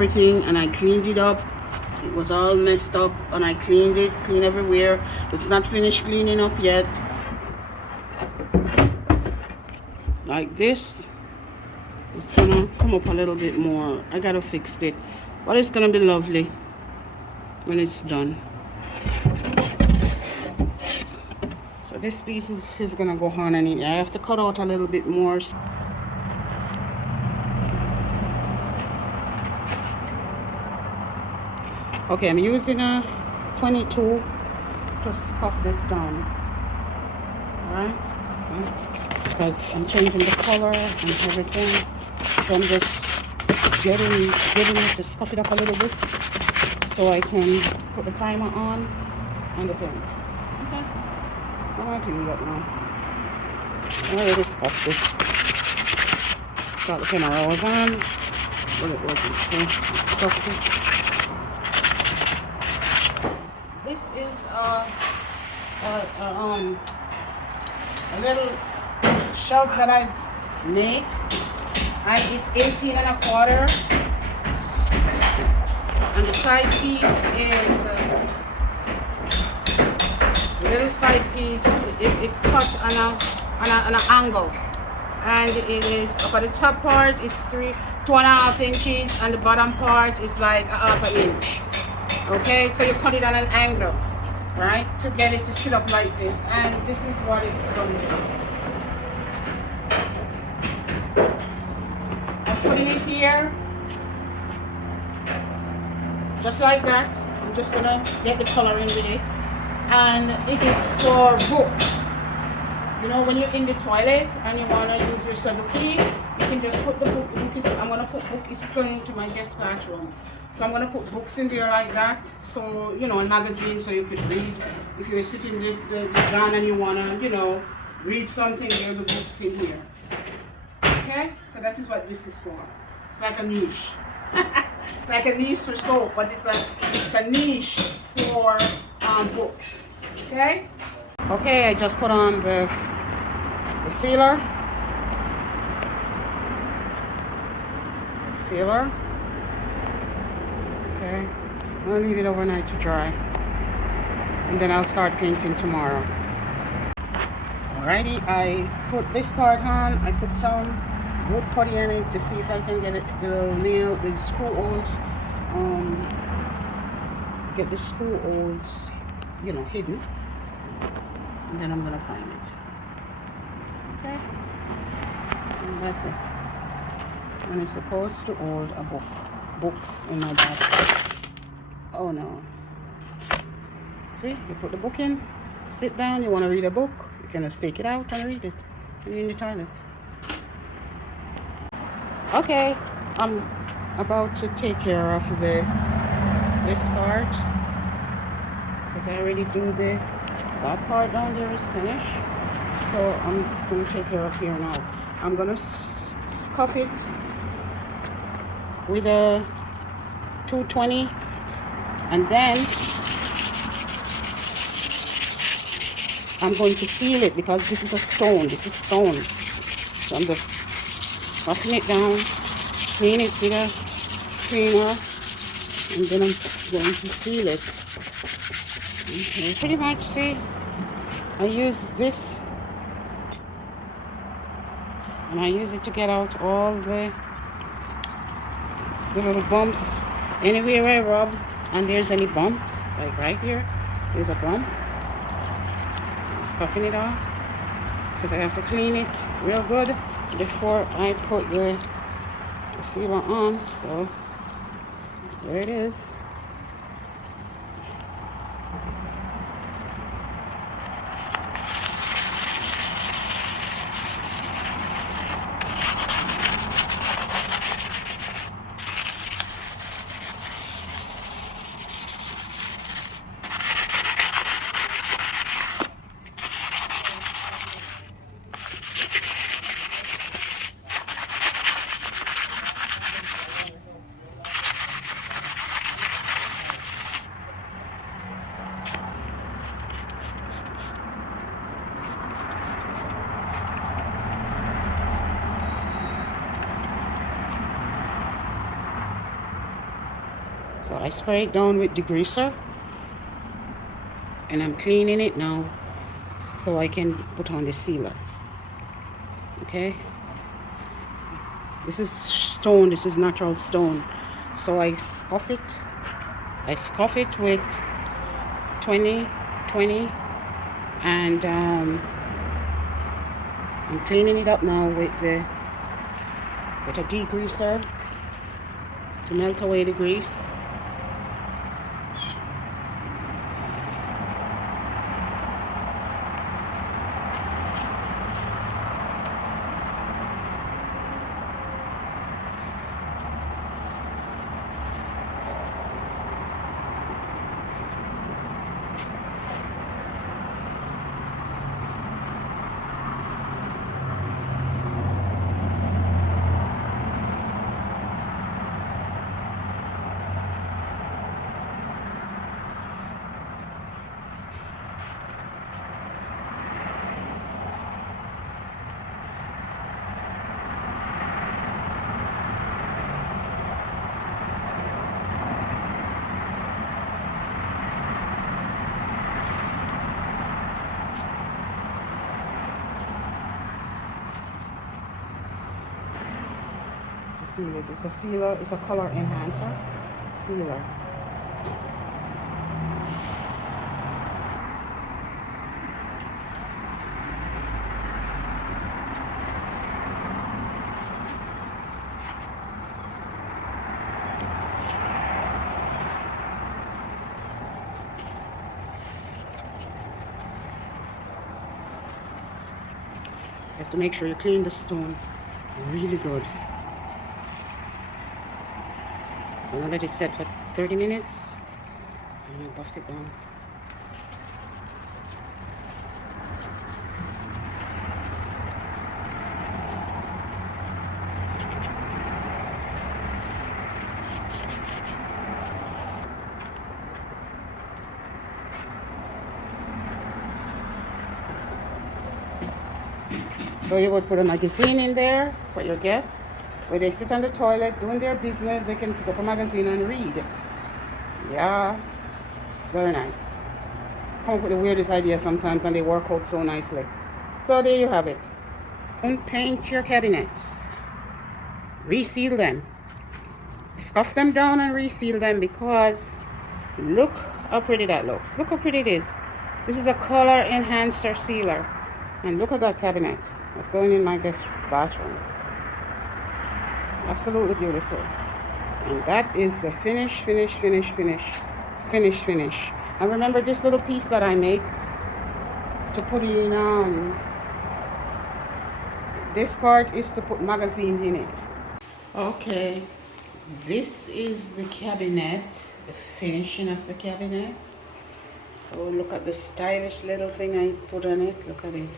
everything, and I cleaned it up. It was all messed up, and I cleaned everywhere. It's not finished cleaning up yet. Like this, it's gonna come up a little bit more. I gotta fix it, but it's gonna be lovely when it's done. So this piece is gonna go on, and I have to cut out a little bit more. Okay, I'm using a 22 to scuff this down. Alright? Because I'm changing the color and everything. So I'm just getting it to scuff it up a little bit so I can put the primer on and the paint. Okay? I'm going to clean it up now. I already scuffed it. Thought the camera was on, but it wasn't. So I scuffed it. This is a little shelf that I make. It's 18 1/4, and the side piece is a little side piece. It cut on an angle, and it is up at the top part is 2.5 inches, and the bottom part is like 1/2 inch. Okay, so you cut it on an angle, right, to get it to sit up like this, and this is what it's going to do. I'm putting it here, just like that. I'm just going to get the color in with it, and it is for books. You know, when you're in the toilet and you want to use your sabuki, you can just put the book. I'm going to put book. It's going into my guest bathroom. So I'm going to put books in there like that. So, you know, a magazine so you could read. If you're sitting in the John and you want to, you know, read something, there are the books in here. Okay? So that is what this is for. It's like a niche. It's like a niche for soap, but it's a niche for books. Okay? Okay, I just put on the sealer. Okay, I'll leave it overnight to dry, and then I'll start painting tomorrow. Alrighty, I put this part on. I put some wood putty on it to see if I can get it, the screw holes, get the screw holes, you know, hidden, and then I'm gonna prime it. Okay, and that's it. And it's supposed to hold a books in my basket. Oh no. See, you put the book in, sit down, you want to read a book, you can just take it out and read it when you're in the toilet. Okay, I'm about to take care of this part, because I already do that part down there is finished. So I'm going to take care of here now. I'm going to scuff it with a 220, and then I'm going to seal it because this is stone. So I'm just scuffing it down, clean it with a cleaner, and then I'm going to seal it. Okay, pretty much, see, I use this, and I use it to get out all the little bumps anywhere I rub, and there's any bumps, like right here, there's a bump. I'm scuffing it off because I have to clean it real good before I put the sealer on. So there it is. So I spray it down with degreaser, and I'm cleaning it now so I can put on the sealer. Okay, this is stone, this is natural stone. So I scuff it with 20, and I'm cleaning it up now with a degreaser to melt away the grease. To seal it, it's a sealer, it's a color enhancer sealer. You have to make sure you clean the stone really good. I'm gonna let it set for 30 minutes. I'm gonna buff it down. So you would put a magazine in there for your guests. Where they sit on the toilet doing their business, they can pick up a magazine and read. Yeah, it's very nice. Come up with the weirdest idea sometimes and they work out so nicely. So there you have it. Don't paint your cabinets. Reseal them. Scuff them down and reseal them, because look how pretty that looks. Look how pretty it is. This is a color enhancer sealer. And look at that cabinet. It's going in my guest bathroom. Absolutely beautiful. And that is the finish. And remember this little piece that I make to put in, this part is to put magazine in it. Okay, this is the cabinet, the finishing of the cabinet. Oh, look at the stylish little thing I put on it. Look at it.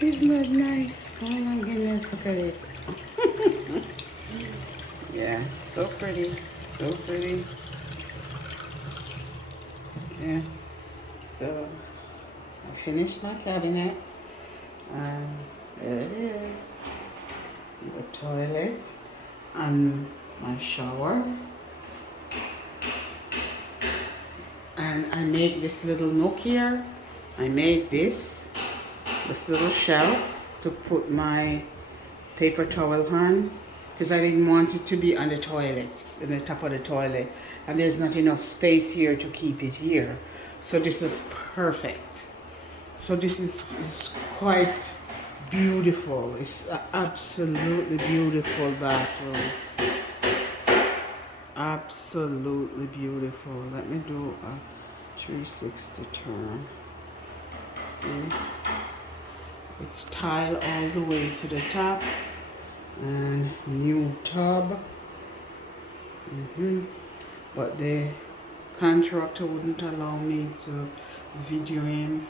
Isn't that nice? Oh my goodness, look at it. Yeah, so pretty, so pretty. Yeah, so I finished my cabinet, and there it is, the toilet and my shower. And I made this little nook here. I made this little shelf to put my paper towel on, because I didn't want it to be on the toilet, in the top of the toilet, and there's not enough space here to keep it here. So this is perfect. So this is quite beautiful. It's an absolutely beautiful bathroom. Absolutely beautiful. Let me do a 360 turn. See? It's tile all the way to the top, and new tub. But the contractor wouldn't allow me to video him,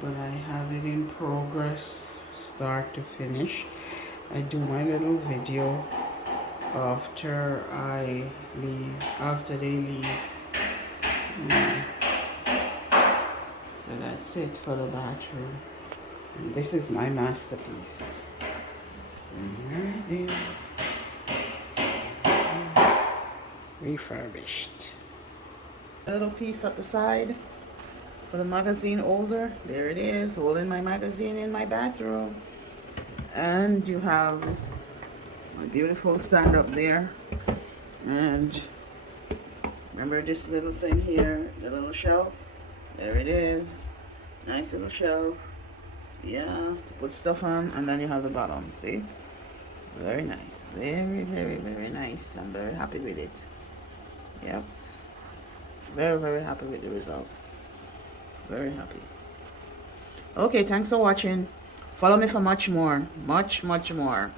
but I have it in progress, start to finish. I do my little video after they leave. So that's it for the bathroom. And this is my masterpiece. And there it is. refurbished. A little piece at the side for the magazine holder. There it is, holding my magazine in my bathroom. And you have a beautiful stand up there. And remember this little thing here, the little shelf? There it is. Nice little shelf. Yeah, to put stuff on. And then you have the bottom, see? Very nice. Very, very, very nice. I'm very happy with it. Yep. Very, very happy with the result. Very happy. Okay, thanks for watching. Follow me for much more. Much, much more.